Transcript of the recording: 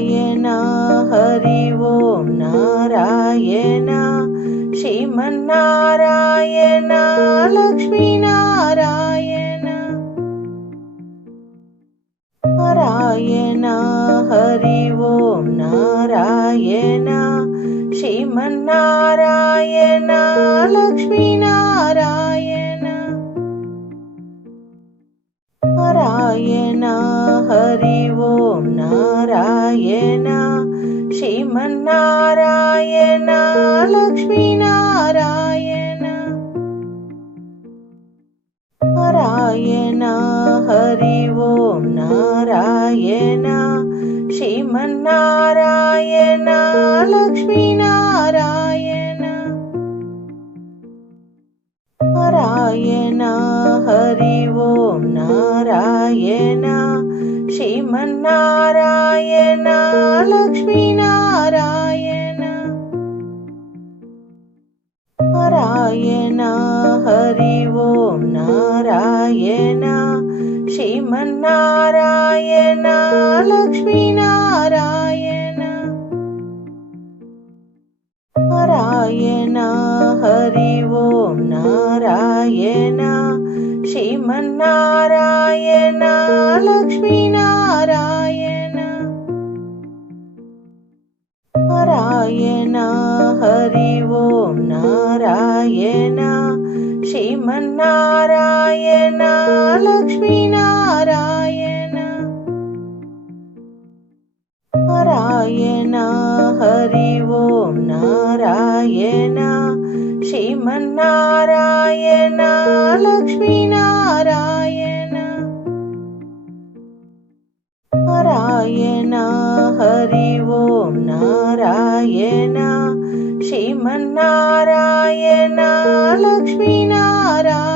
నారాయణ హరి ఓం నారాయణ శ్రీమన్నారాయణ లక్ష్మీనారాయణ నారాయణ హరి ఓం నారాయణ శ్రీమన్నారాయణ లక్ష్మీనారాయణ నారాయణ హరి ఓం నారాయణ శ్రీమన్నారాయణ లక్ష్మీనారాయణ నారాయణ హరి ఓం నారాయణ శ్రీమన్నారాయణ లక్ష్మీనారాయణ నారాయణ హరి ఓం నారాయణ శ్రీమన్నారాయణ లక్ష్మీనారాయణ నారాయణ హరి ఓం నారాయణ శ్రీమన్నారాయణ లక్ష్మీనారాయణ నారాయణ హరి ఓం నారాయణ శ్రీమన్నారాయణ లక్ష్మీనారాయణ నారాయణ హరి ఓం నారాయణ శ్రీమన్నారాయణ లక్ష్మీనారాయణ నారాయణ హరి ఓం నారాయణ శ్రీమన్నారాయణ లక్ష్మీనారాయణ నారాయణ హరి ఓం నారాయణ శ్రీమన్నారాయణ లక్ష్మీనారాయణ నారాయణ హరి ఓం నారాయణ శ్రీమన్నారాయణ లక్ష్మీనారాయణ నారాయణ హరి ఓం నారాయణ శ్రీమన్నారాయణ లక్ష్మీనారాయణ నారాయణ హరి ఓం నారాయణ శ్రీమన్నారాయణ లక్ష్మీనారాయణ